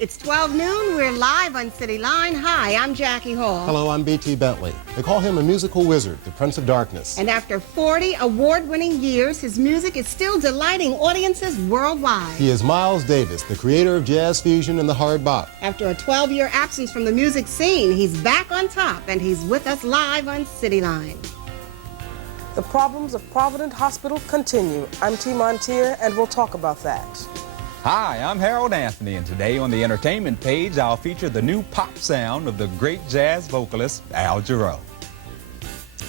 It's 12 noon. We're live on City Line. Hi, I'm Jackie Hall. Hello, I'm B.T. Bentley. They call him a musical wizard, the Prince of Darkness. And after 40 award-winning years, his music is still delighting audiences worldwide. He is Miles Davis, the creator of jazz fusion and the hard bop. After a 12-year absence from the music scene, he's back on top, and he's with us live on City Line. The problems of Provident Hospital continue. I'm T. Montier, and we'll talk about that. Hi, I'm Harold Anthony, and today on the entertainment page, I'll feature the new pop sound of the great jazz vocalist, Al Jarreau.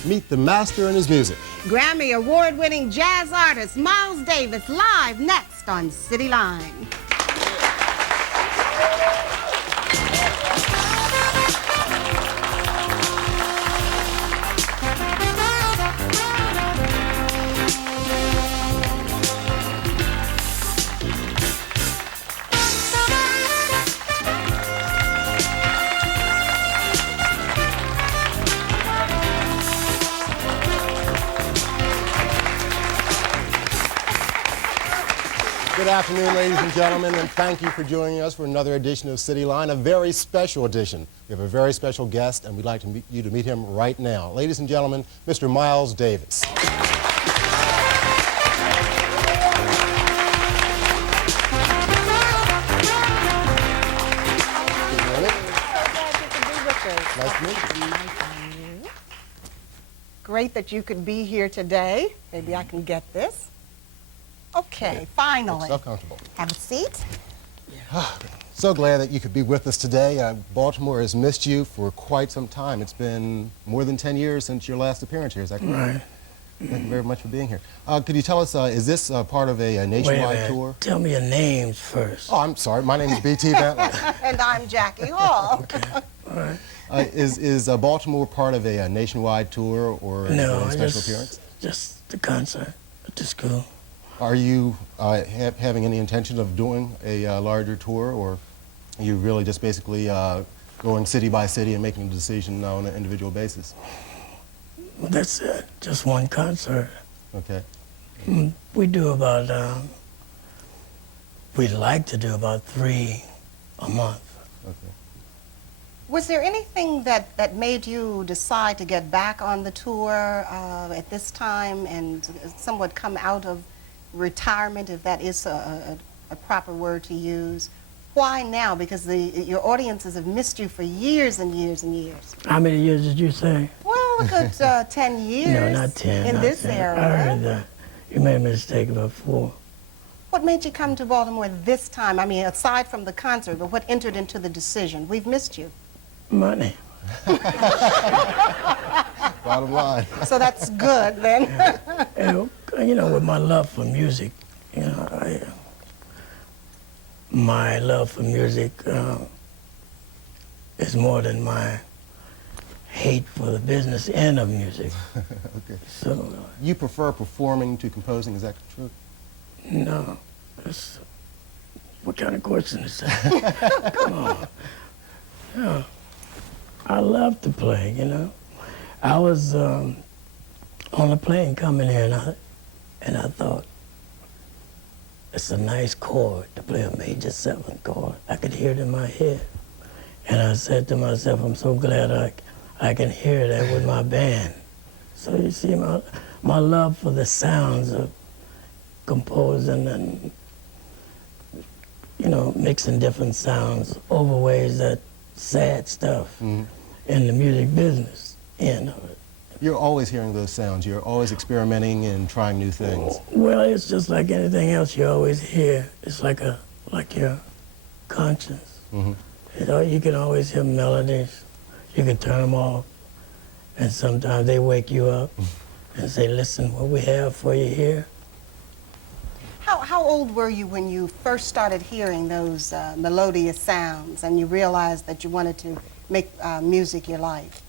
Meet the master in his music. Grammy award-winning jazz artist Miles Davis, live next on City Line. Good afternoon, ladies and gentlemen, and thank you for joining us for another edition of City Line, a very special edition. We have a very special guest, and we'd like you to meet him right now. Ladies and gentlemen, Mr. Miles Davis. Nice to meet you. Great that you could be here today. Maybe I can get this. Okay, finally. So comfortable. Have a seat. So glad that you could be with us today. Baltimore has missed you for quite some time. It's been more than 10 years since your last appearance here. Is that correct? Right. Thank you very much for being here. Could you tell us, is this part of a nationwide tour? Tell me your names first. Oh, I'm sorry. My name is B.T. Bentley. And I'm Jackie Hall. Okay. All right. Is Baltimore part of a nationwide tour or a special appearance? Just the concert at the school. Are you having any intention of doing a larger tour, or are you really just basically going city by city and making a decision on an individual basis? Well, that's it. Just one concert. Okay. We do about, we'd like to do about 3 a month. Okay. Was there anything that made you decide to get back on the tour at this time and somewhat come out of retirement, if that is a proper word to use? Why now? Because your audiences have missed you for years and years and years. How many years did you say? Well, a good 10 years. No, not 10. In not this 10. era. I heard that. You made a mistake about 4. What made you come to Baltimore this time? I mean, aside from the concert, but what entered into the decision? We've missed you. Money. Bottom line. So that's good then. And, you know, with my love for music, you know, my love for music is more than my hate for the business end of music. Okay. So, You prefer performing to composing, is that true? no, that's, what kind of question is that? Come on. Yeah. I love to play, you know. I was on a plane coming here, and I thought, it's a nice chord to play a major 7th chord. I could hear it in my head. And I said to myself, I'm so glad I can hear that with my band. So you see, my love for the sounds of composing and, you know, mixing different sounds overweighs that sad stuff in the music business end of it. You're always hearing those sounds. You're always experimenting and trying new things. Well, it's just like anything else you always hear. It's like your conscience. You know, you can always hear melodies. You can turn them off, and sometimes they wake you up and say, listen, what we have for you here. How old were you when you first started hearing those melodious sounds and you realized that you wanted to make music your life?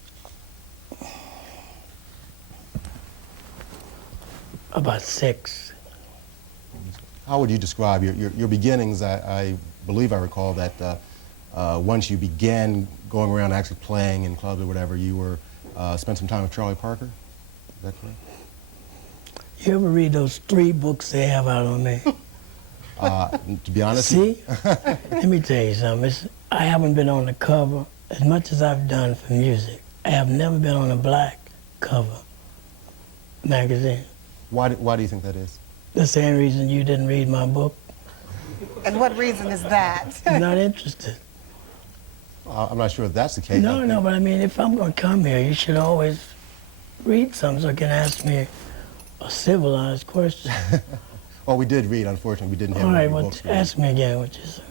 About 6. How would you describe your beginnings? I believe I recall that once you began going around actually playing in clubs or whatever, you spent some time with Charlie Parker. Is that correct? You ever read those 3 books they have out on me? To be honest, See, let me tell you something. I haven't been on the cover as much as I've done for music. I have never been on a black cover magazine. why do you think that is? The same reason you didn't read my book. And what reason is that? You're not interested. I'm not sure if that's the case. No, but I mean, if I'm going to come here, you should always read something so you can ask me a civilized question. Well, we did read. Unfortunately, we didn't have All right, any well, books to read. ask me again what you said.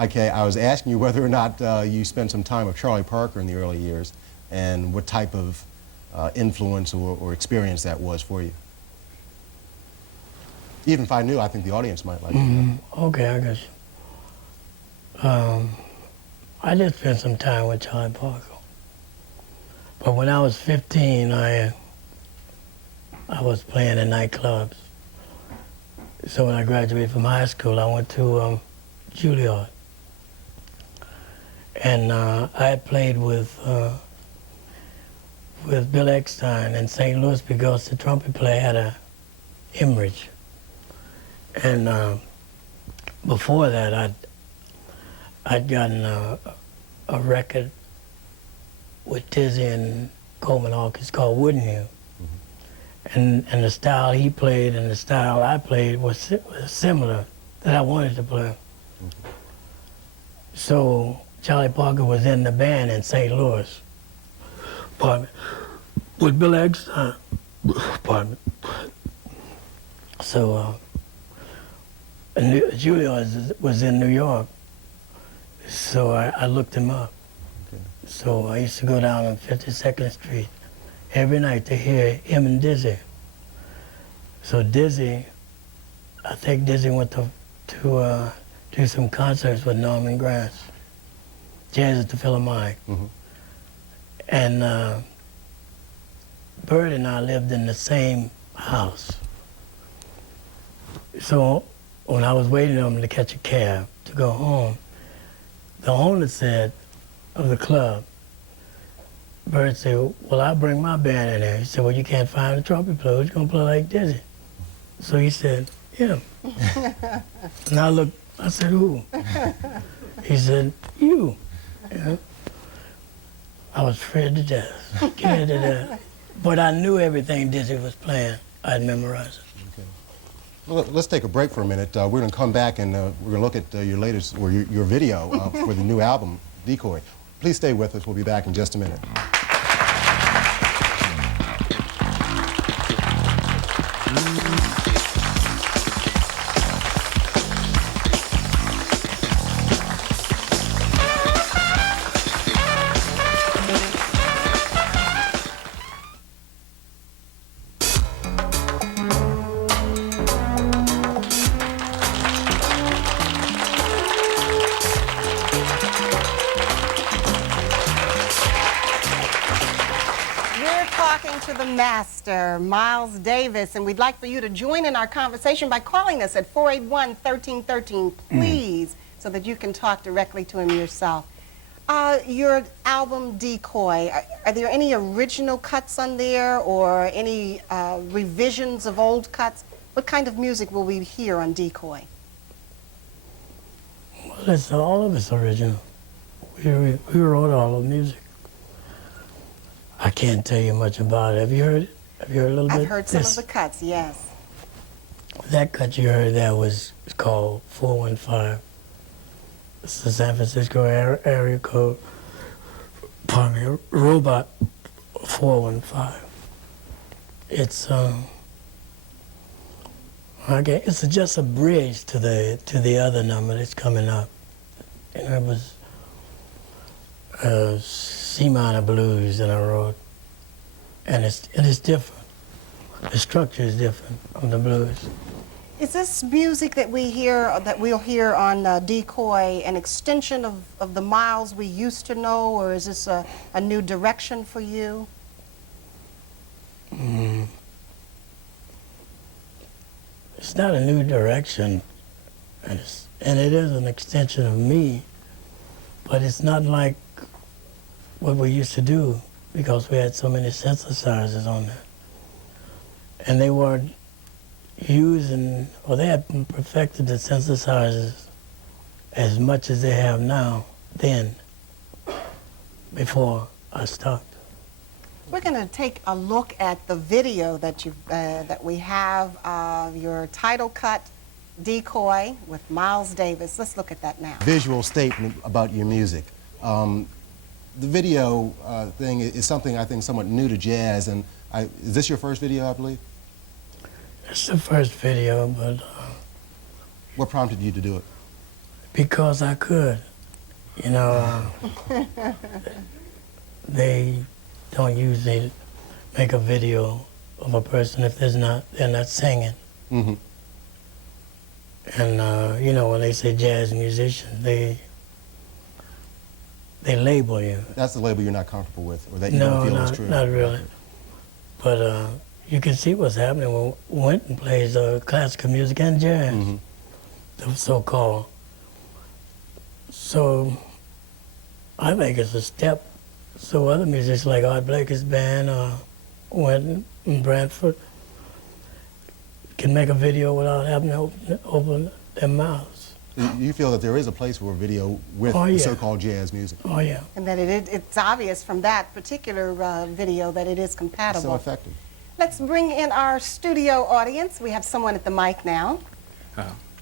Okay, I was asking you whether or not you spent some time with Charlie Parker in the early years, and what type of influence or experience that was for you. Even if I knew, I think the audience might like it. Okay, I got you. I did spend some time with Charlie Parker. But when I was 15, I was playing in nightclubs. So when I graduated from high school, I went to Juilliard. And I had played with Bill Eckstein in St. Louis because the trumpet player had a hemorrhage. And before that, I'd gotten a record with Dizzy and Coleman Hawkins. It's called Wouldn't You? And the style he played and the style I played was similar that I wanted to play. So Charlie Parker was in the band in St. Louis, pardon me, with Bill Eckstein, pardon me. So Juilliard was in New York, so I looked him up. Okay. So I used to go down on 52nd Street every night to hear him and Dizzy. So Dizzy, I think Dizzy went to do some concerts with Norman Granz, Jazz at the Philharmonic. And Bird and I lived in the same house. So when I was waiting on him to catch a cab to go home, the owner said of the club, Bird said, well, I'll bring my band in there. He said, well, you can't find a trumpet player. Who's going to play like Dizzy? So he said, him. And I looked, I said, who? He said, you. Yeah. I was scared to death, scared to death. But I knew everything Dizzy was playing. I'd memorized it. Okay. Well, let's take a break for a minute. We're going to come back and we're going to look at your latest, or your video for the new album, Decoy. Please stay with us. We'll be back in just a minute. To the master, Miles Davis, and we'd like for you to join in our conversation by calling us at 481-1313, please, so that you can talk directly to him yourself. Your album, Decoy, are there any original cuts on there or any revisions of old cuts? What kind of music will we hear on Decoy? Well, all of it's original. We wrote all the music. I can't tell you much about it. Have you heard it? Have you heard a little bit? I've heard some of the cuts, yes. That cut you heard there was called 415. It's the San Francisco area code. Pardon me, Robot 415. It's okay. It's just a bridge to the other number that's coming up. And it was C minor blues that I wrote, and it's different. The structure is different of the blues. Is this music that we'll hear on Decoy an extension of the Miles we used to know, or is this a new direction for you? It's not a new direction, and it is an extension of me, but it's not like what we used to do because we had so many synthesizers on there. And they weren't, using, or they had perfected the synthesizers as much as they have now, then, before I stopped. We're going to take a look at the video that that we have of your title cut, Decoy, with Miles Davis. Let's look at that now. Visual statement about your music. The video thing is something I think somewhat new to jazz, and is this your first video, I believe? It's the first video, but What prompted you to do it? because I could, you know, they don't usually make a video of a person if they're not singing. Mm-hmm. And you know, when they say jazz musician, they label you. That's the label you're not comfortable with, or that you don't feel is true? No, not really. But you can see what's happening when Winton plays classical music and jazz, Mm-hmm. the so-called. So I think it's a step. So other musicians like Art Blakey's band, Winton and Brantford, can make a video without having to open their mouths. You feel that there is a place for a video with Oh, yeah. so-called jazz music? Oh yeah. And that it's obvious from that particular video that it is compatible. So effective. Let's bring in our studio audience. We have someone at the mic now.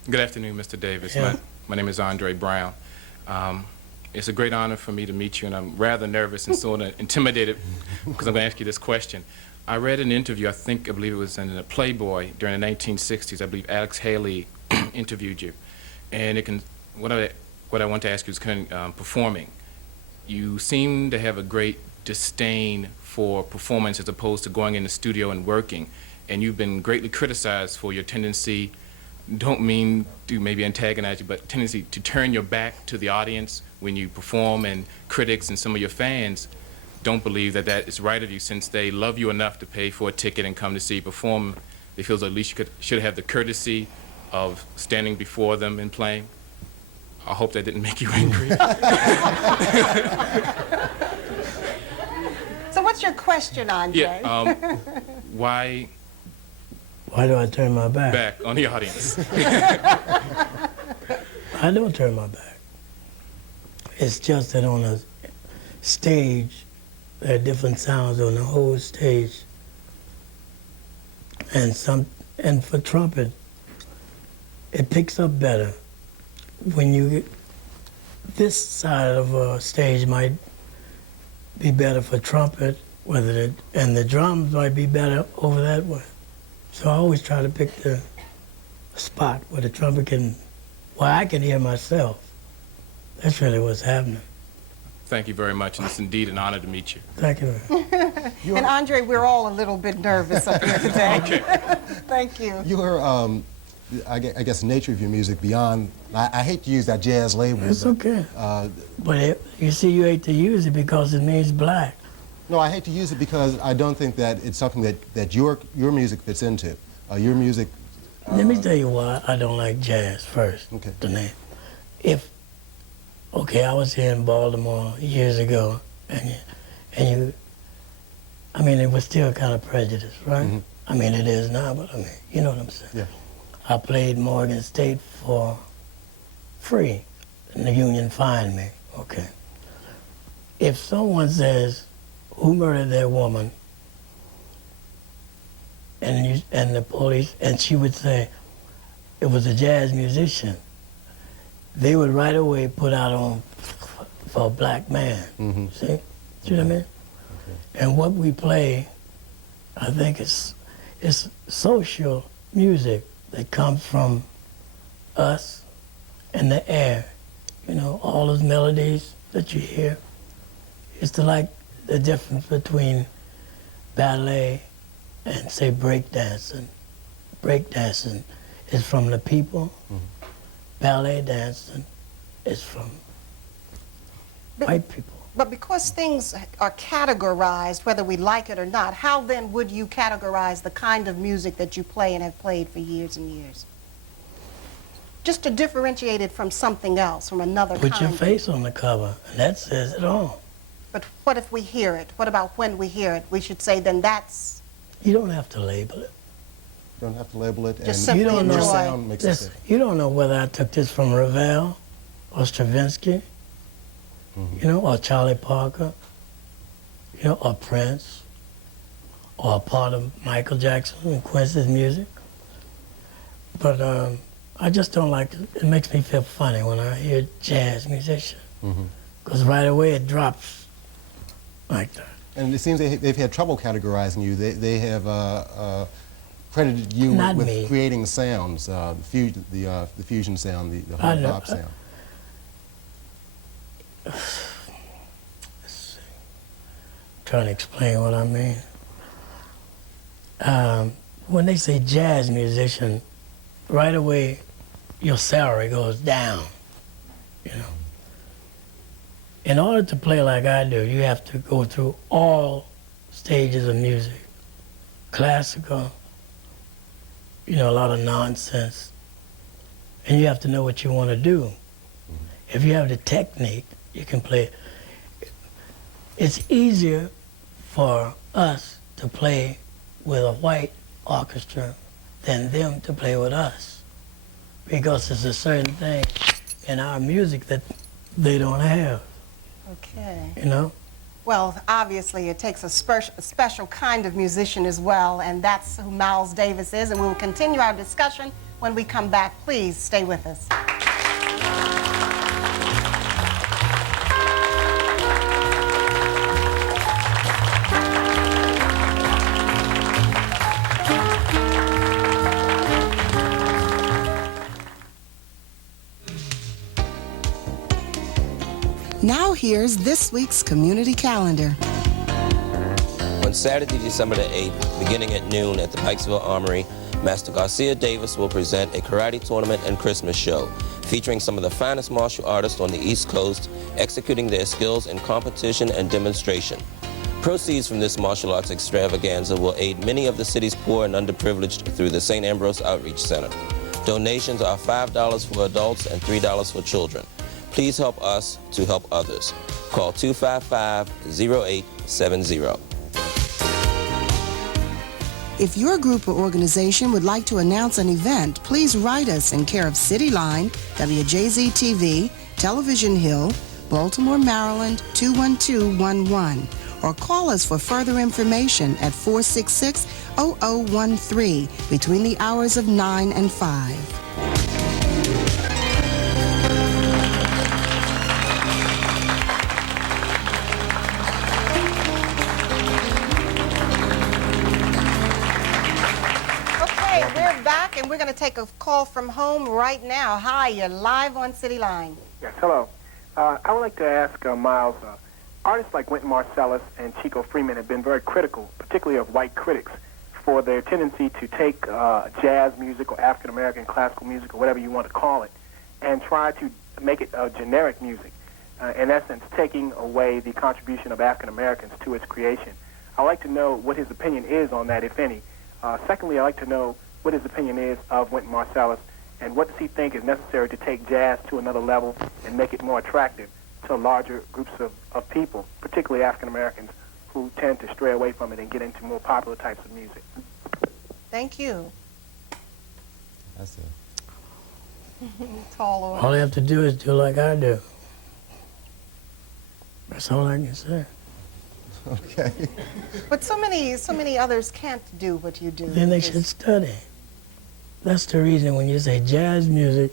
Good afternoon, Mr. Davis. Yeah. My name is Andre Brown. It's a great honor for me to meet you, and I'm rather nervous and sort of intimidated because I'm going to ask you this question. I read an interview, I believe it was in a Playboy during the 1960s. I believe Alex Haley interviewed you. And what I want to ask you is performing. You seem to have a great disdain for performance as opposed to going in the studio and working. And you've been greatly criticized for your tendency, don't mean to maybe antagonize you, but tendency to turn your back to the audience when you perform, and critics and some of your fans don't believe that that is right of you, since they love you enough to pay for a ticket and come to see you perform. They feel at least you should have the courtesy of standing before them and playing. I hope that didn't make you angry. So what's your question, Andre? Yeah, why Why do I turn my back? back on the audience? I don't turn my back. It's just that on a stage, there are different sounds on the whole stage. And for trumpet, it picks up better. When you get, this side of a stage might be better for trumpet, and the drums might be better over that way. So I always try to pick the spot where the trumpet where I can hear myself. That's really what's happening. Thank you very much, and it's indeed an honor to meet you. Thank you. And Andre, we're all a little bit nervous up here today. Okay. Thank you. Your, I guess, nature of your music beyond, I hate to use that jazz label. It's okay. But you see, you hate to use it because it means black. No, I hate to use it because I don't think that it's something that your music fits into. Your music... Let me tell you why I don't like jazz first. Okay. The name. I was here in Baltimore years ago, and I mean, it was still kind of prejudice, right? Mm-hmm. I mean, it is now, but I mean, you know what I'm saying? Yeah. I played Morgan State for free, and the union fined me, okay. If someone says, who murdered their woman, and the police, and she would say, it was a jazz musician, they would right away put out on for a black man. Mm-hmm. See? You know what I mean? Okay. And what we play, I think it's social music that comes from us and the air. You know, all those melodies that you hear. It's like the difference between ballet and, say, breakdancing. Breakdancing is from the people. Mm-hmm. Ballet dancing is from white people. But because things are categorized, whether we like it or not, how then would you categorize the kind of music that you play and have played for years and years? Just to differentiate it from something else, from another kind. Put your face on the cover, and that says it all. But what if we hear it? What about when we hear it? We should say, then that's... You don't have to label it. don't have to label it. Just and simply your enjoy. sound makes it Listen, different. you don't know whether I took this from Ravel or Stravinsky, you know, or Charlie Parker, you know, or Prince, or a part of Michael Jackson and Quincy's music. But I just don't like it. It makes me feel funny when I hear jazz musician, because right away it drops like that. And it seems they've had trouble categorizing you. They have credited you Not with me. creating sounds, the fusion sound, the I hard know. bop sound. Trying to explain what I mean. When they say jazz musician, right away your salary goes down, you know. In order to play like I do, you have to go through all stages of music. Classical, you know, a lot of nonsense. And you have to know what you want to do. If you have the technique, you can play. It's easier for us to play with a white orchestra than them to play with us, because there's a certain thing in our music that they don't have, Okay. you know? Well, obviously, it takes a special kind of musician as well, and that's who Miles Davis is, and we will continue our discussion when we come back. Please stay with us. Now here's this week's community calendar. On Saturday, December the 8th, beginning at noon at the Pikesville Armory, Master Garcia Davis will present a karate tournament and Christmas show featuring some of the finest martial artists on the East Coast executing their skills in competition and demonstration. Proceeds from this martial arts extravaganza will aid many of the city's poor and underprivileged through the St. Ambrose Outreach Center. Donations are $5 for adults and $3 for children. Please help us to help others. Call 255-0870. If your group or organization would like to announce an event, please write us in care of City Line, WJZ-TV, Television Hill, Baltimore, Maryland, 21211, or call us for further information at 466-0013 between the hours of 9 and 5. And we're going to take a call from home right now. Hi, you're live on City Line. Yes, hello. I would like to ask Miles, artists like Wynton Marsalis and Chico Freeman have been very critical, particularly of white critics, for their tendency to take jazz music or African-American classical music or whatever you want to call it and try to make it generic music, in essence taking away the contribution of African-Americans to its creation. I'd like to know what his opinion is on that, if any. Secondly, I'd like to know what his opinion is of Wynton Marsalis, and what does he think is necessary to take jazz to another level and make it more attractive to larger groups of people, particularly African Americans, who tend to stray away from it and get into more popular types of music. Thank you. That's it. Tall order. All they have to do is do like I do. That's all I can say. Okay. But so many others can't do what you do. Then they should study. That's the reason when you say jazz music,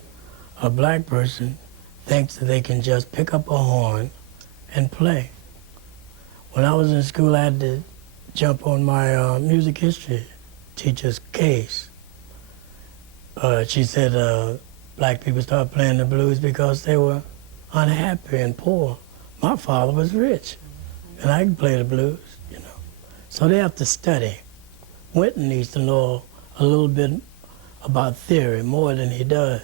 a black person thinks that they can just pick up a horn and play. When I was in school, I had to jump on my music history teacher's case. She said black people started playing the blues because they were unhappy and poor. My father was rich, and I could play the blues, you know. So they have to study. Wynton needs to know a little bit about theory more than he does,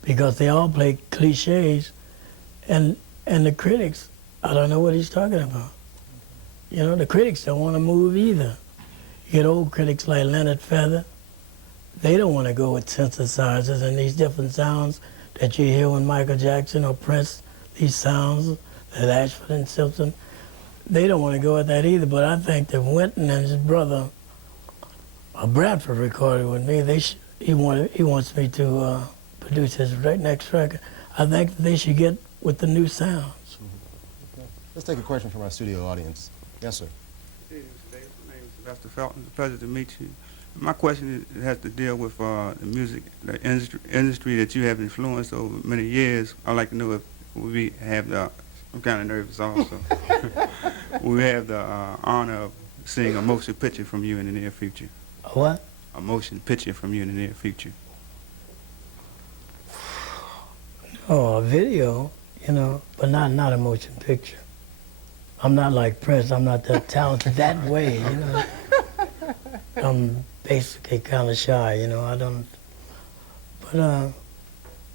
because they all play cliches, and the critics, I don't know what he's talking about. You know, the critics don't want to move either. You get old critics like Leonard Feather, they don't want to go with synthesizers and these different sounds that you hear when Michael Jackson or Prince, these sounds that Ashford and Simpson, they don't want to go with that either. But I think that Wynton and his brother Bradford recorded with me. He wants me to produce his next record. I think they should get with the new sounds. Okay. Let's take a question from our studio audience. Yes, sir. Good evening, Mr. Davis. My name is Sylvester Felton. It's a pleasure to meet you. My question has to deal with the music, the industry that you have influenced over many years. I'd like to know if we have the, I'm kind of nervous also, we have the honor of seeing a motion picture from you in the near future. A what? A motion picture from you in the near future. Oh, a video, you know, but not a motion picture. I'm not like Prince. I'm not that talented that way, you know. I'm basically kind of shy, you know. I don't. But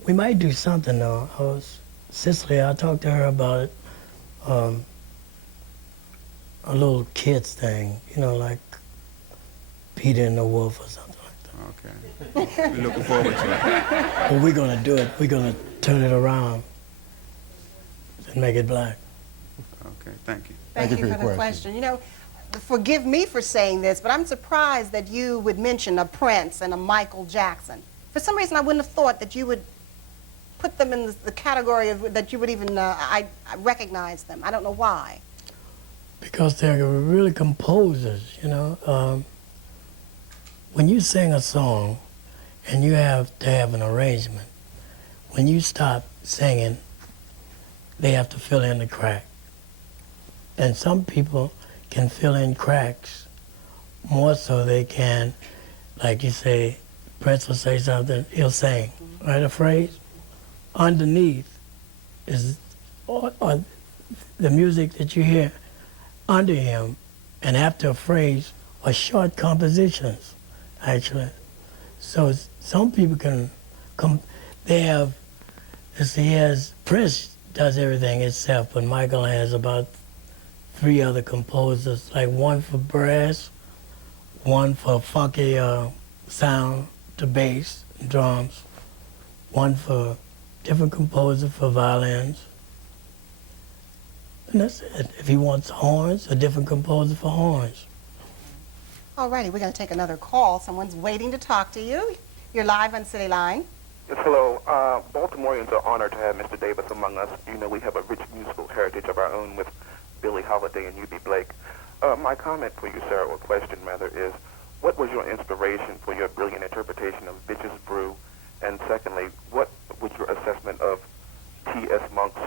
we might do something though. Cicely, I talked to her about it. A little kids thing, you know, like Peter and the Wolf or something like that. Okay. We're looking forward to it. Well, we're gonna do it. We're gonna turn it around and make it black. Okay, thank you. Thank you for the question. You know, forgive me for saying this, but I'm surprised that you would mention a Prince and a Michael Jackson. For some reason, I wouldn't have thought that you would put them in the category of, that you would even I recognize them. I don't know why. Because they're really composers, you know. When you sing a song and you have to have an arrangement, when you stop singing, they have to fill in the crack. And some people can fill in cracks more so they can, like you say, Prince will say something, he'll sing, right, a phrase. Underneath is or the music that you hear under him, and after a phrase are short compositions, actually. So some people can come, they have, Prince does everything himself, but Michael has about 3 other composers, like one for brass, one for funky sound to bass and drums, one for different composer for violins. And that's it. If he wants horns, a different composer for horns. All righty, we're going to take another call. Someone's waiting to talk to you. You're live on City Line. Yes, hello. Baltimoreans are honored to have Mr. Davis among us. You know, we have a rich musical heritage of our own with Billie Holiday and U.B. Blake. My comment for you, sir, or question rather, is what was your inspiration for your brilliant interpretation of Bitches Brew? And secondly, what would your assessment of T.S. Monk's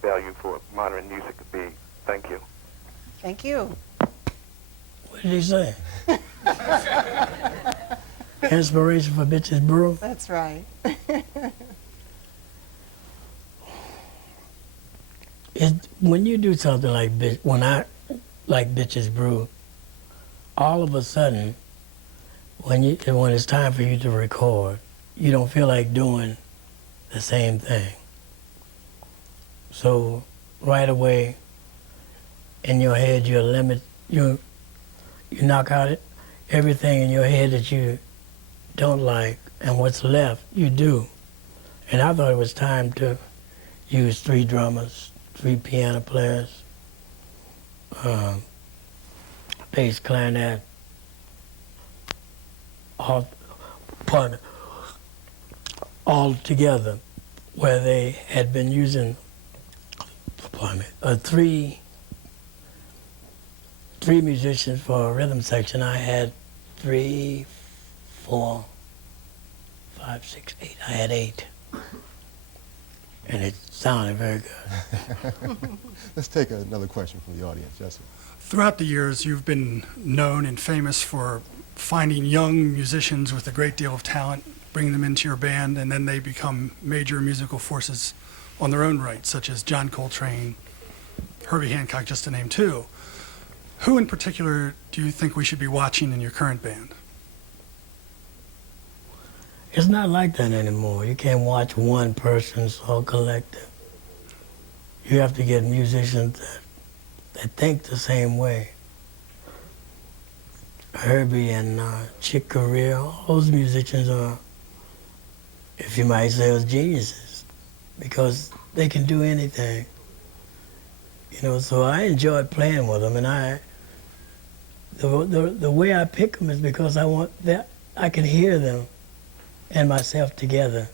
value for modern music be? Thank you. Thank you. What did he say? Inspiration for Bitches Brew? That's right. When you do something like Bitches Brew, all of a sudden, when it's time for you to record, you don't feel like doing the same thing. So right away, in your head, you knock out everything in your head that you don't like, and what's left, you do. And I thought it was time to use 3 drummers, 3 piano players, bass, clarinet, all together, where they had been using, three musicians for a rhythm section. I had 3, 4, 5, 6, 8. I had 8. And it sounded very good. Let's take another question from the audience. Yes, sir. Throughout the years, you've been known and famous for finding young musicians with a great deal of talent, bringing them into your band, and then they become major musical forces on their own right, such as John Coltrane, Herbie Hancock, just to name 2. Who in particular do you think we should be watching in your current band? It's not like that anymore. You can't watch one person's whole collective. You have to get musicians that think the same way. Herbie and Chick Corea, all those musicians are, if you might say, are geniuses, because they can do anything. You know, so I enjoyed playing with them, and the way I pick them is because I want that I can hear them and myself together.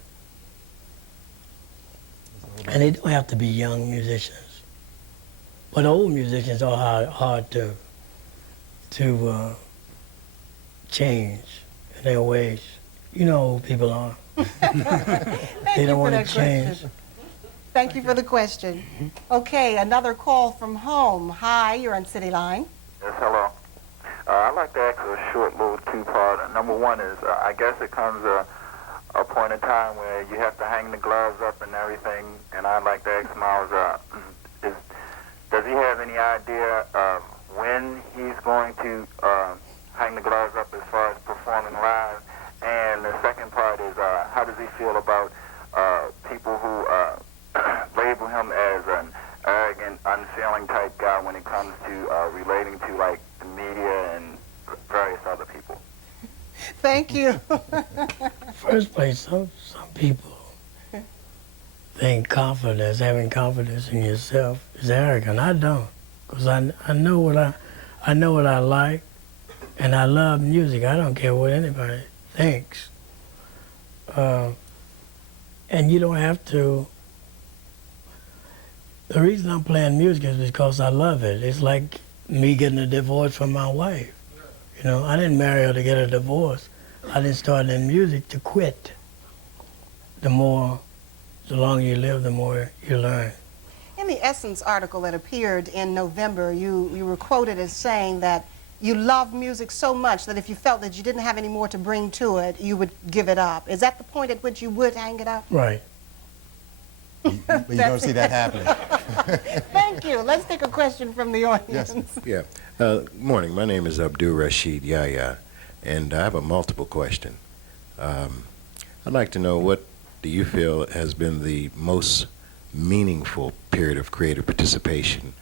And they don't have to be young musicians, but old musicians are hard to change in their ways. You know how old people are. They don't want to change. Thank you for the question. Okay, another call from home. Hi, you're on City Line. Yes, hello. I'd like to ask a short little two-part. Number one is, I guess it comes a point in time where you have to hang the gloves up and everything, and I'd like to ask Miles, does he have any idea when he's going to hang the gloves up as far as performing live? And the second part is, how does he feel about people who label him as an arrogant, unfeeling type guy when it comes to relating to, like, the media and various other people? Thank you. First place, some people think confidence, having confidence in yourself, is arrogant. I don't, because I know what I like, and I love music. I don't care what anybody thinks, and you don't have to. The reason I'm playing music is because I love it. It's like me getting a divorce from my wife. You know, I didn't marry her to get a divorce. I didn't start in music to quit. The longer you live, the more you learn. In the Essence article that appeared in November, you were quoted as saying that you love music so much that if you felt that you didn't have any more to bring to it, you would give it up. Is that the point at which you would hang it up? Right. But you don't see that happening. Thank you. Let's take a question from the audience. Yes. Yeah. Morning. My name is Abdul Rashid Yahya, and I have a multiple question. I'd like to know, what do you feel has been the most meaningful period of creative participation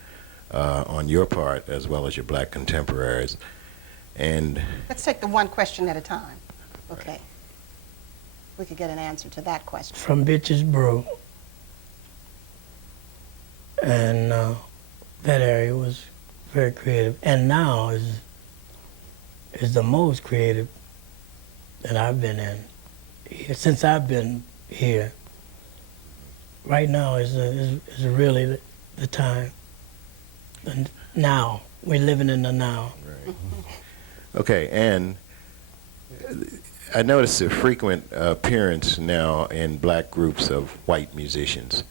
on your part as well as your black contemporaries? And Let's take the one question at a time. Okay. We could get an answer to that question. From Bitches Brew. And that area was very creative, and now is the most creative that I've been in since I've been here. Right now is really the time. And now we're living in the now. Right. Okay, and I notice a frequent appearance now in black groups of white musicians.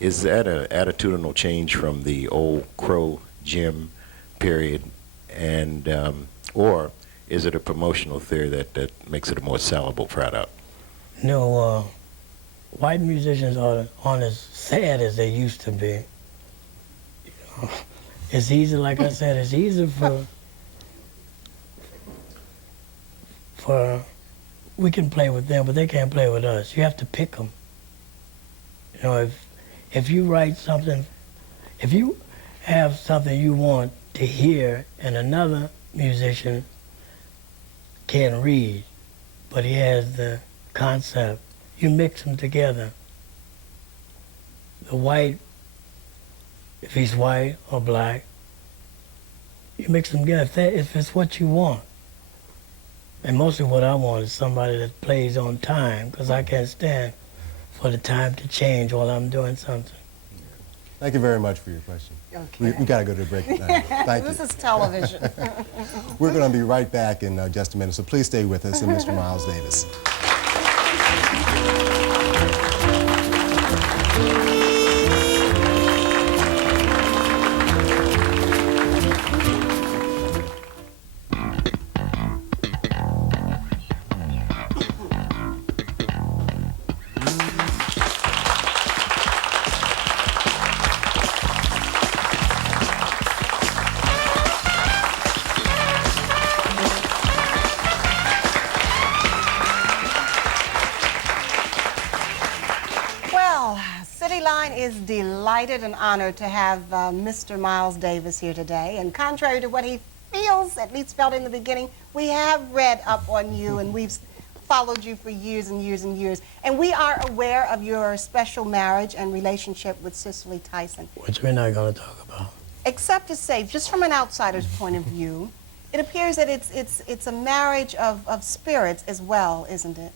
Is that an attitudinal change from the old Crow Jim period, and or is it a promotional theory that makes it a more sellable product? No, white musicians aren't as sad as they used to be. You know, it's easy, like I said, it's easy for we can play with them, but they can't play with us. You have to pick them. You know, if you write something, if you have something you want to hear and another musician can't read, but he has the concept, you mix them together. The white, if he's white or black, you mix them together if it's what you want. And mostly what I want is somebody that plays on time, because I can't stand for the time to change while I'm doing something. Thank you very much for your question. Okay. We got to go to a break now. Thank you. This is television. We're going to be right back in just a minute, so please stay with us and Mr. Miles Davis. Is delighted and honored to have Mr. Miles Davis here today. And contrary to what he feels, at least felt in the beginning, we have read up on you and we've followed you for years and years and years. And we are aware of your special marriage and relationship with Cicely Tyson. Which we're not going to talk about. except to say, just from an outsider's point of view, it appears that it's a marriage of spirits as well, isn't it?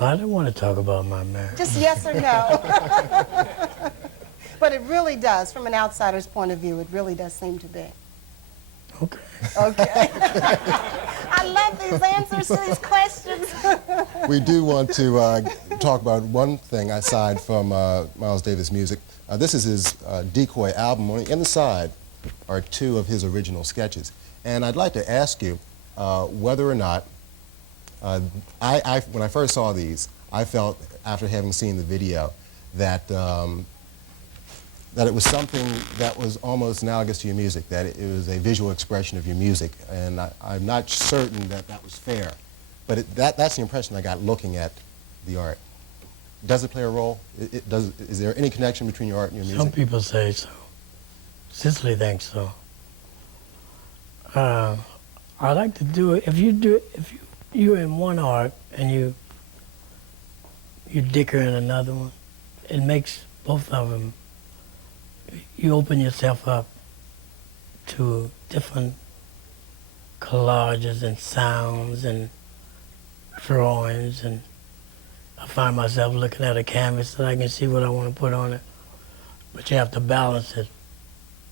I don't want to talk about my marriage. Just yes or no. But it really does, from an outsider's point of view, it really does seem to be. Okay. Okay. I love these answers to these questions. We do want to talk about one thing aside from Miles Davis' music. This is his Decoy album. On the inside are 2 of his original sketches. And I'd like to ask you whether or not, when I first saw these, I felt, after having seen the video, that that it was something that was almost analogous to your music, that it was a visual expression of your music, and I'm not certain that that was fair. But that's the impression I got looking at the art. Does it play a role? Is there any connection between your art and your music? Some people say so. Cicely thinks so. I like to do it. If you're in one art and you dicker in another one, it makes both of them. You open yourself up to different collages and sounds and drawings, and I find myself looking at a canvas that I can see what I want to put on it. But you have to balance it.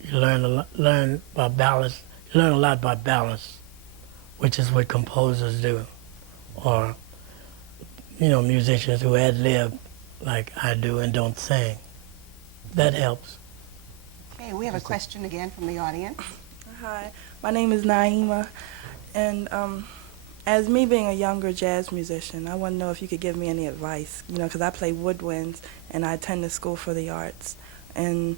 You learn by balance. You learn a lot by balance, which is what composers do, or musicians who ad-lib like I do and don't sing. That helps. Okay, we have a question again from the audience. Hi, my name is Naima, and as me being a younger jazz musician, I want to know if you could give me any advice, because I play woodwinds and I attend the School for the Arts, and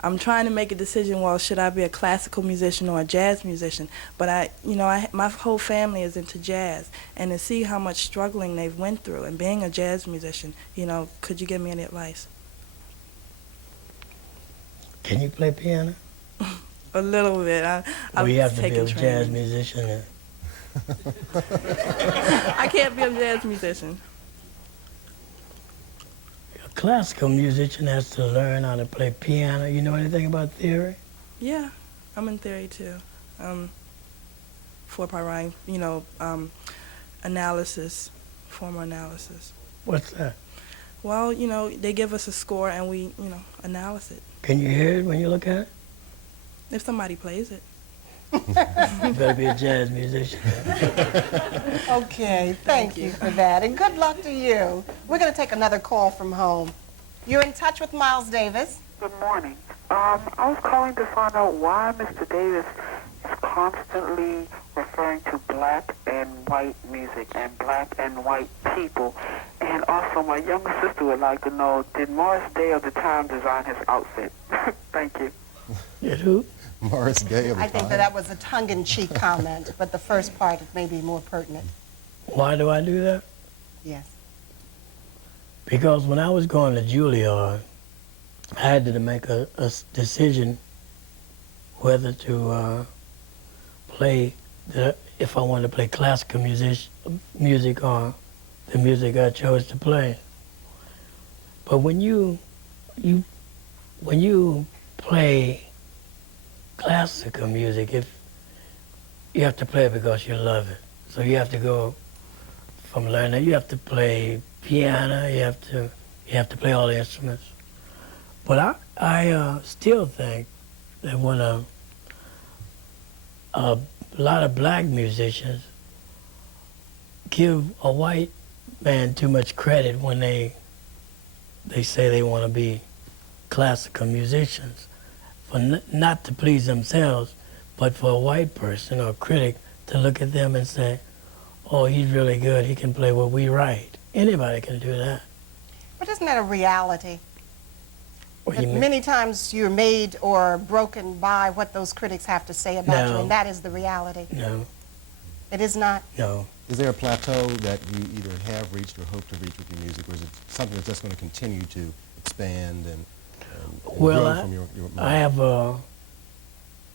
I'm trying to make a decision, well, should I be a classical musician or a jazz musician? But my whole family is into jazz, and to see how much struggling they've went through, and being a jazz musician, could you give me any advice? Can you play piano? A little bit. Well, you have to be a jazz musician. I can't be a jazz musician. A classical musician has to learn how to play piano. You know anything about theory? Yeah, I'm in theory too. 4-part rhyme, analysis, formal analysis. What's that? Well, they give us a score and we, analyze it. Can you hear it when you look at it? If somebody plays it. You better be a jazz musician. Okay, thank you for that, and good luck to you. We're going to take another call from home. You're in touch with Miles Davis. Good morning. I was calling to find out why Mr. Davis is constantly referring to black and white music and black and white people. And also, my younger sister would like to know, did Morris Day of the Time design his outfit? Thank you. Did who? Morris Day of the I think that was a tongue-in-cheek comment, but the first part may be more pertinent. Why do I do that? Yes. Because when I was going to Juilliard, I had to make a decision whether to play, if I wanted to play classical music or the music I chose to play. But when you play classical music, if you have to play it because you love it. So you have to go from learning. You have to play piano. You have to play all the instruments. But I still think that when a lot of black musicians give a white man too much credit when they say they want to be classical musicians, for not to please themselves, but for a white person or a critic to look at them and say, oh, he's really good, he can play what we write. Anybody can do that. But isn't that a reality? What do you mean? Many times you're made or broken by what those critics have to say about you, and that is the reality. No. It is not? No. Is there a plateau that you either have reached or hope to reach with your music, or is it something that's just going to continue to expand and grow from your mind? I have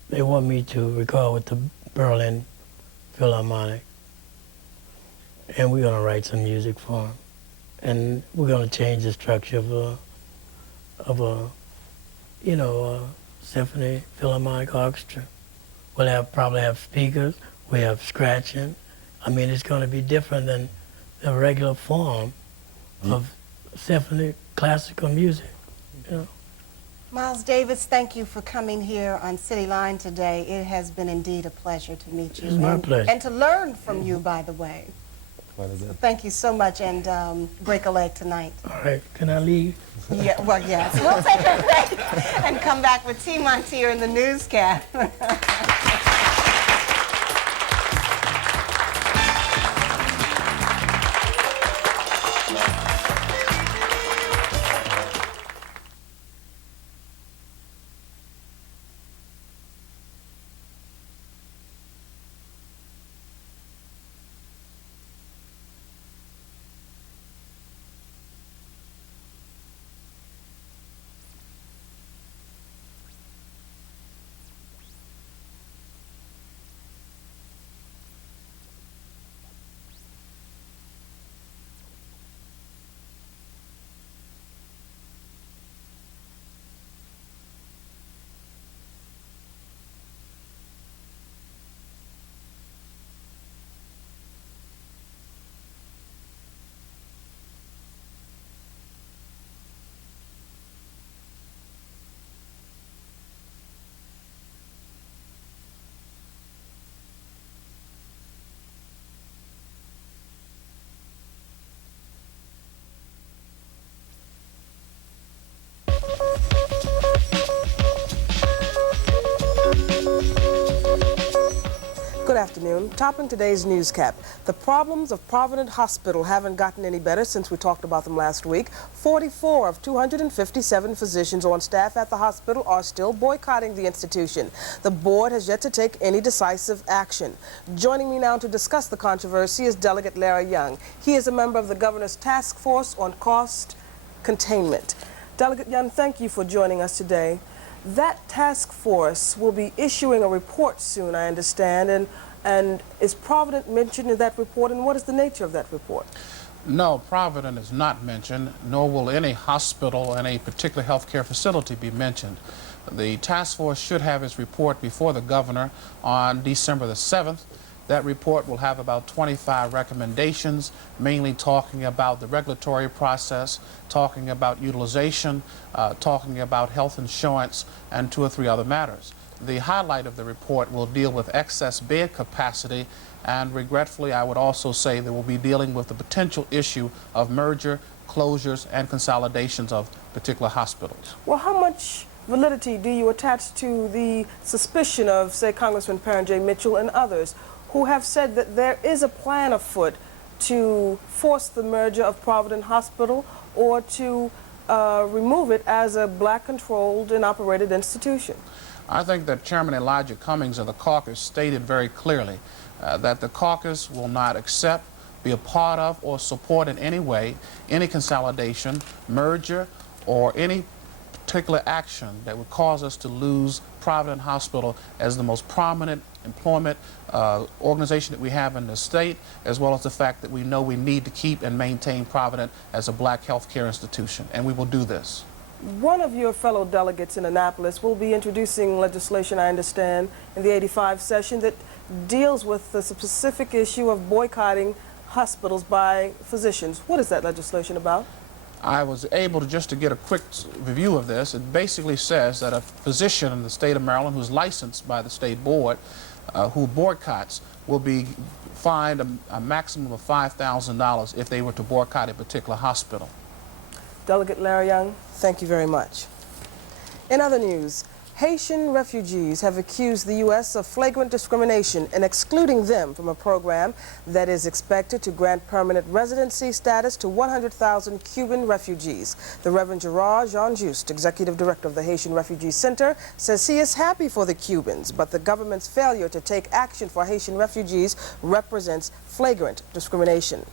they want me to record with the Berlin Philharmonic, and we're going to write some music for them, and we're going to change the structure of a Symphony Philharmonic Orchestra. We'll probably have speakers. We have scratching. I mean, it's going to be different than the regular form of symphony classical music. You know. Miles Davis, thank you for coming here on City Line today. It has been indeed a pleasure to meet you. It's my pleasure. And to learn from you, by the way. What is it? Thank you so much, and break a leg tonight. All right, can I leave? Yeah, well, yes. We'll take a break and come back with T. Montier in the newscast. Good afternoon. Topping today's newscap, the problems of Providence Hospital haven't gotten any better since we talked about them last week. 44 of 257 physicians on staff at the hospital are still boycotting the institution. The board has yet to take any decisive action. Joining me now to discuss the controversy is Delegate Larry Young. He is a member of the governor's task force on cost containment. Delegate Young, thank you for joining us today. That task force will be issuing a report soon, I understand, and is Providence mentioned in that report, and what is the nature of that report? No, Providence is not mentioned, nor will any hospital, any particular healthcare facility be mentioned. The task force should have its report before the governor on December the 7th. That report will have about 25 recommendations, mainly talking about the regulatory process, talking about utilization, talking about health insurance, and 2 or 3 other matters. The highlight of the report will deal with excess bed capacity, and regretfully, I would also say that we'll be dealing with the potential issue of merger, closures, and consolidations of particular hospitals. Well, how much validity do you attach to the suspicion of, say, Congressman Perrin J. Mitchell and others, who have said that there is a plan afoot to force the merger of Providence Hospital or to remove it as a black-controlled and operated institution? I think that Chairman Elijah Cummings of the caucus stated very clearly that the caucus will not accept, be a part of, or support in any way any consolidation, merger, or any particular action that would cause us to lose Providence Hospital as the most prominent employment organization that we have in the state, as well as the fact that we know we need to keep and maintain Providence as a black healthcare institution, and we will do this. One of your fellow delegates in Annapolis will be introducing legislation, I understand, in the 85 session that deals with the specific issue of boycotting hospitals by physicians. What is that legislation about? I was able to get a quick review of this. It basically says that a physician in the state of Maryland who's licensed by the state board who boycotts will be fined a maximum of $5,000 if they were to boycott a particular hospital. Delegate Larry Young, thank you very much. In other news, Haitian refugees have accused the U.S. of flagrant discrimination in excluding them from a program that is expected to grant permanent residency status to 100,000 Cuban refugees. The Reverend Gerard Jean-Just, Executive Director of the Haitian Refugee Center, says he is happy for the Cubans, but the government's failure to take action for Haitian refugees represents flagrant discrimination.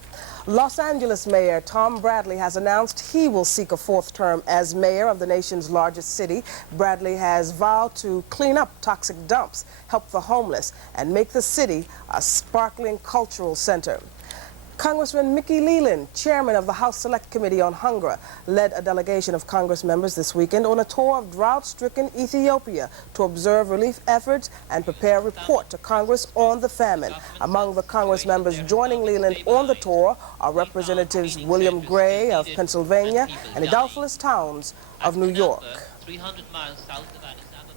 Los Angeles Mayor Tom Bradley has announced he will seek a 4th term as mayor of the nation's largest city. Bradley has vowed to clean up toxic dumps, help the homeless, and make the city a sparkling cultural center. Congressman Mickey Leland, chairman of the House Select Committee on Hunger, led a delegation of Congress members this weekend on a tour of drought-stricken Ethiopia to observe relief efforts and prepare a report to Congress on the famine. Among the Congress members joining Leland on the tour are Representatives William Gray of Pennsylvania and Adolphus Towns of New York. 300 miles south of Addis Ababa.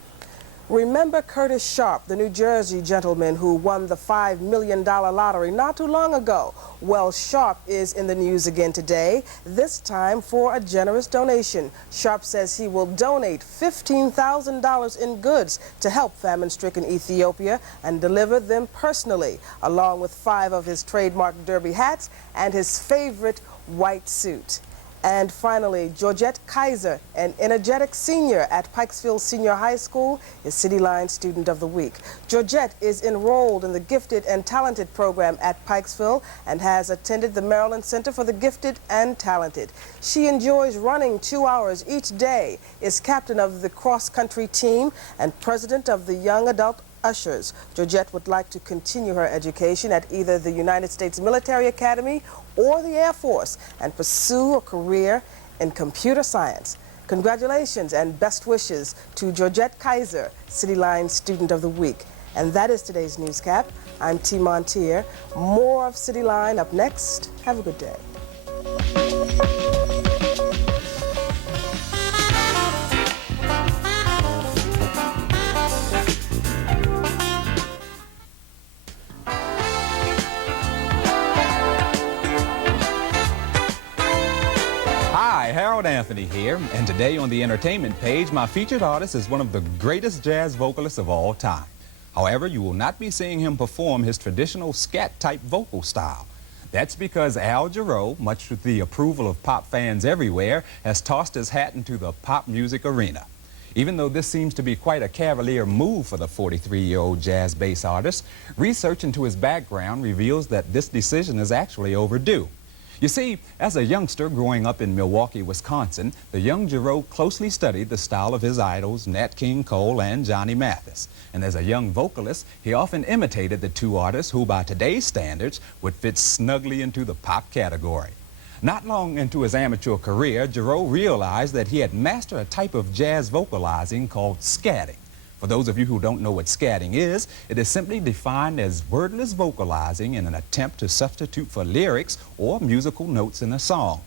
Remember Curtis Sharp, the New Jersey gentleman who won the $5 million lottery not too long ago? Well, Sharp is in the news again today, this time for a generous donation. Sharp says he will donate $15,000 in goods to help famine-stricken Ethiopia and deliver them personally, along with 5 of his trademark derby hats and his favorite white suit. And finally, Georgette Kaiser, an energetic senior at Pikesville Senior High School, is City Line Student of the Week. Georgette is enrolled in the Gifted and Talented program at Pikesville and has attended the Maryland Center for the Gifted and Talented. She enjoys running 2 hours each day, is captain of the cross-country team, and president of the Young Adult Ushers. Georgette would like to continue her education at either the United States Military Academy or the Air Force and pursue a career in computer science. Congratulations and best wishes to Georgette Kaiser, City Line Student of the Week. And that is today's Newscap. I'm T. Montier. More of City Line up next. Have a good day. Hi, Harold Anthony here, and today on the entertainment page, my featured artist is one of the greatest jazz vocalists of all time. However, you will not be seeing him perform his traditional scat-type vocal style. That's because Al Jarreau, much to the approval of pop fans everywhere, has tossed his hat into the pop music arena. Even though this seems to be quite a cavalier move for the 43-year-old jazz bass artist, research into his background reveals that this decision is actually overdue. You see, as a youngster growing up in Milwaukee, Wisconsin, the young Jarreau closely studied the style of his idols, Nat King Cole and Johnny Mathis. And as a young vocalist, he often imitated the two artists who, by today's standards, would fit snugly into the pop category. Not long into his amateur career, Jarreau realized that he had mastered a type of jazz vocalizing called scatting. For those of you who don't know what scatting is, it is simply defined as wordless vocalizing in an attempt to substitute for lyrics or musical notes in a song.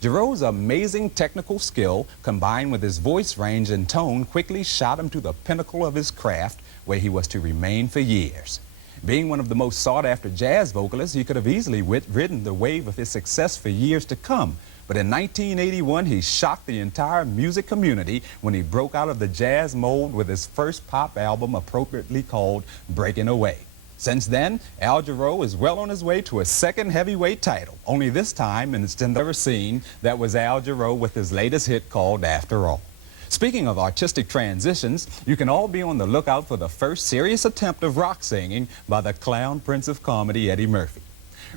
Jarreau's amazing technical skill, combined with his voice range and tone, quickly shot him to the pinnacle of his craft, where he was to remain for years. Being one of the most sought-after jazz vocalists, he could have easily ridden the wave of his success for years to come. But in 1981, he shocked the entire music community when he broke out of the jazz mold with his first pop album, appropriately called Breaking Away. Since then, Al Jarreau is well on his way to a second heavyweight title. Only this time, and it's never seen, that was Al Jarreau with his latest hit called After All. Speaking of artistic transitions, you can all be on the lookout for the first serious attempt of rock singing by the clown prince of comedy, Eddie Murphy.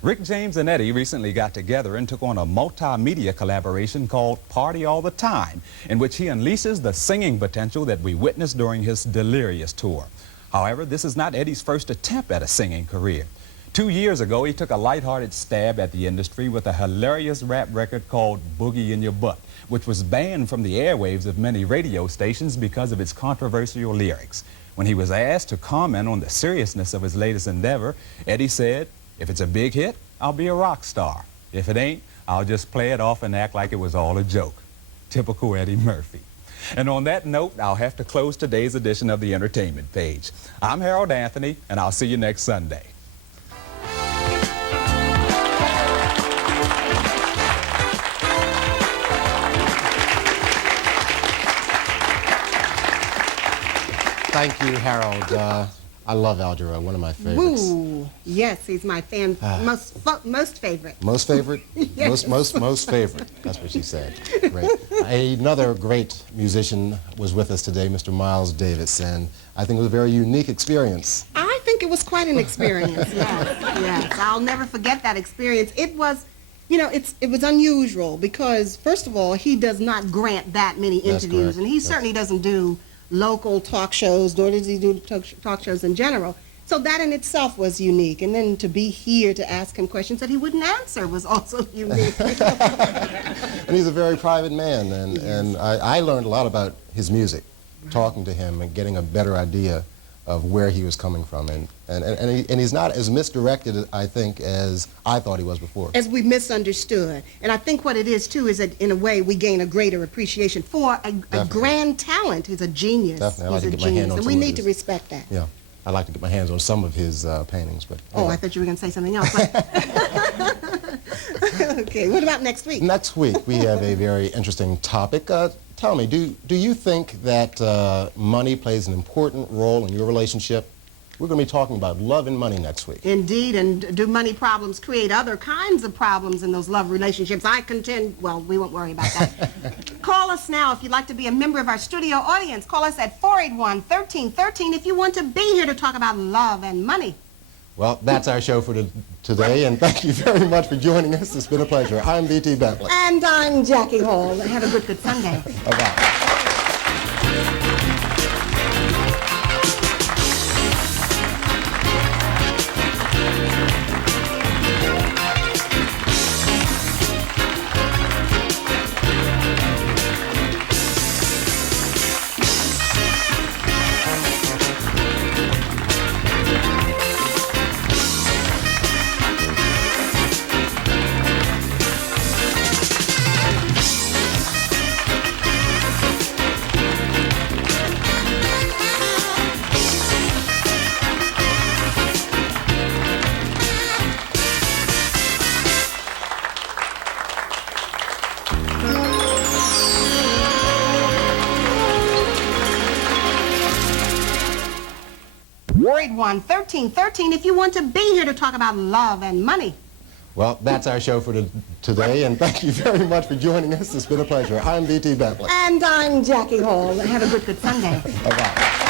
Rick James and Eddie recently got together and took on a multimedia collaboration called Party All the Time, in which he unleashes the singing potential that we witnessed during his Delirious tour. However, this is not Eddie's first attempt at a singing career. 2 years ago, he took a lighthearted stab at the industry with a hilarious rap record called Boogie in Your Butt, which was banned from the airwaves of many radio stations because of its controversial lyrics. When he was asked to comment on the seriousness of his latest endeavor, Eddie said, "If it's a big hit, I'll be a rock star. If it ain't, I'll just play it off and act like it was all a joke." Typical Eddie Murphy. And on that note, I'll have to close today's edition of the entertainment page. I'm Harold Anthony, and I'll see you next Sunday. Thank you, Harold. I love Al Jarreau, one of my favorites. Woo! Yes, he's my most favorite. Most favorite? Yes. Most favorite. That's what she said. Great. Another great musician was with us today, Mr. Miles Davis, and I think it was a very unique experience. I think it was quite an experience, yes, yes. I'll never forget that experience. It was, you know, it was unusual because, first of all, he does not grant that many interviews, and he certainly doesn't do local talk shows, nor does he do talk shows in general. So that in itself was unique. And then to be here to ask him questions that he wouldn't answer was also unique. And he's a very private man, and I learned a lot about his music, talking to him and getting a better idea of where he was coming from. And he's not as misdirected, I think, as I thought he was before. As we misunderstood. And I think what it is, too, is that in a way we gain a greater appreciation for a grand talent. He's a genius. Definitely. I like He's to a get my hand genius. on And some we of need to his- respect that. Yeah. I'd like to get my hands on some of his paintings, but... Oh, I thought you were going to say something else. Okay, what about next week? Next week, we have a very interesting topic. Tell me, do you think that money plays an important role in your relationship? We're going to be talking about love and money next week. Indeed, and do money problems create other kinds of problems in those love relationships? I contend, well, we won't worry about that. Call us now if you'd like to be a member of our studio audience. Call us at 481-1313 if you want to be here to talk about love and money. Well, that's our show for today, and thank you very much for joining us. It's been a pleasure. I'm V.T. Bentley. And I'm Jackie Hall. Have a good Sunday. Bye-bye. Worried 1313 if you want to be here to talk about love and money. Well, that's our show for today, and thank you very much for joining us. It's been a pleasure. I'm V.T. Bentley. And I'm Jackie Hall. Have a good Sunday. Bye-bye.